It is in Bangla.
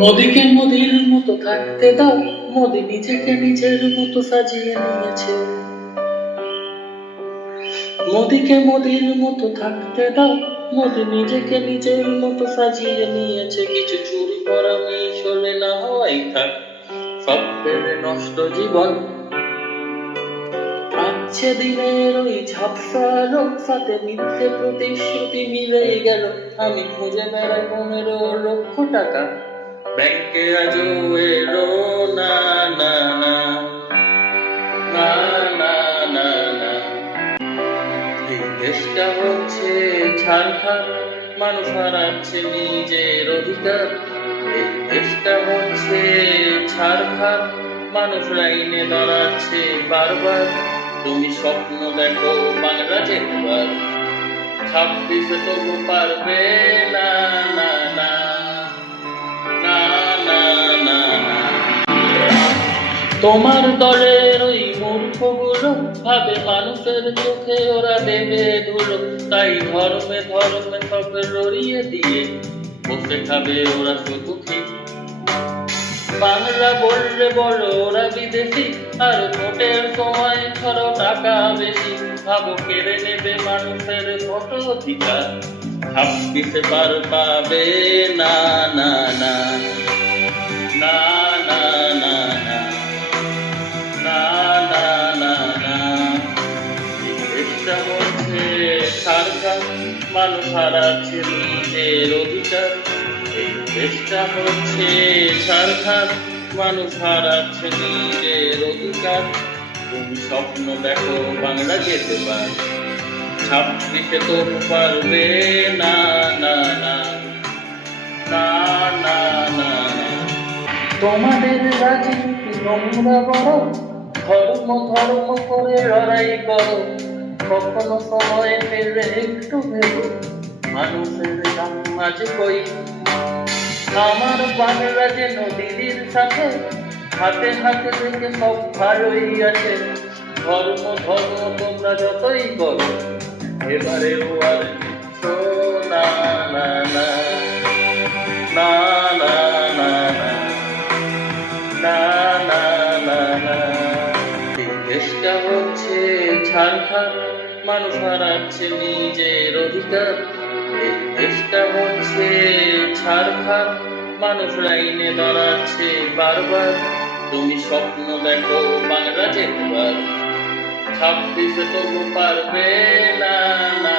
মোদিকে মোদির মতো থাকতে দাও, মোদি নিজেকে নিজের মতো সাজিয়ে নিয়েছে। মোদিকে মোদির মতো থাকতে দাও, মোদি নিজেকে নিজের মতো সাজিয়ে নিয়েছে। কিছু চুরি করা মিশলে না হওয়াই থাক, সব ফেলে নষ্ট জীবন। আছে দিনের ওই ঝাপসা আলোর সাথে মিথ্যে প্রতিশ্রুতি মিলেই গেল। আমি খুঁজে বেড়াই 15 লক্ষ টাকা, ব্যাংকে আজও এলো না না না না না না না। এই দেশটা হচ্ছে ছারখার, মানুষ হারাচ্ছে নিজের অধিকার। এই দেশটা হচ্ছে ছারখার, মানুষ লাইনে দাঁড়াচ্ছে বারবার। তুমি স্বপ্ন দেখো বাংলা যেতবার, 26 তবু পারবে না না না না না না না। তোমার দলের ওই মূর্খগুলো ভাবে মানুষের চোখে ওরা দেবে ধুলো, তাই ধর্মে ধর্মে সব লড়িয়ে দিয়ে বসে খাবে ওরা শুধু ঠিক। বাংলা বললে বলো ওরা বিদেশি, আর ভোটের সময় ধরো টাকা বেশি। ভাবো কেড়ে নেবে মানুষের ভোট অধিকার, 26 পার পাবে না না না না না না না না না না না। এই দেশটা হচ্ছে ছারখার, মানুষ হারাচ্ছে নিজের অধিকার। এই দেশটা হচ্ছে ছারখার, মানুষ হারাচ্ছে নিজের অধিকার। তুমি স্বপ্ন দেখো বাংলা যেতে পার, 26 তো পারবে না না না না না না না। তোমাদের রাজনীতি নোংরা বড়, ধর্ম ধর্ম করে লড়াই করো। কখনো সময় পেলে একটু ভেবো মানুষের দাম আজ কই। আমার বাংলা যেন দিদির সাথে হাতে হাতে থেকে সব ভালোই আছে। ধর্ম ধর্ম তোমরা যতই করো, এবারেও আর কিচ্ছু না না না না না না না না না না। এই দেশটা হচ্ছে ছারখার, মানুষ হারাচ্ছে নিজের অধিকার। এই দেশটা হচ্ছে ছারখার, মানুষ লাইনে দাঁড়াচ্ছে বারবার। তুমি স্বপ্ন দেখো বাংলা যেতবার, 26 তবু পারবে না না